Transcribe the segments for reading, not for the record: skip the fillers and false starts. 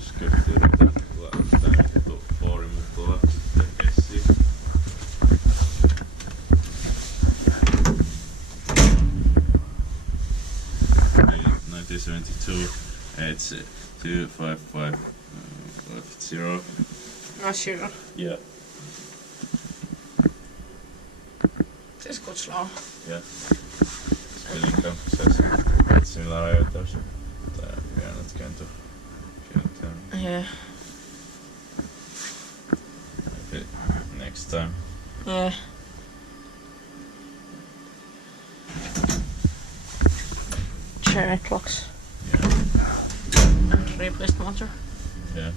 Skrifttyyritä tää vittu foori Mukkula tekee siihen. Hey, 1972, it's 25550. Not sure. Yeah. Det ska slå. Ja. Spelling says it's similar ajoitus. Tää vielä nyt kääntyy. Yeah. Maybe next time. Yeah. Cherry clocks. Yeah. And replaced motor. Yeah.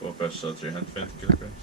Four person 320 kilograms.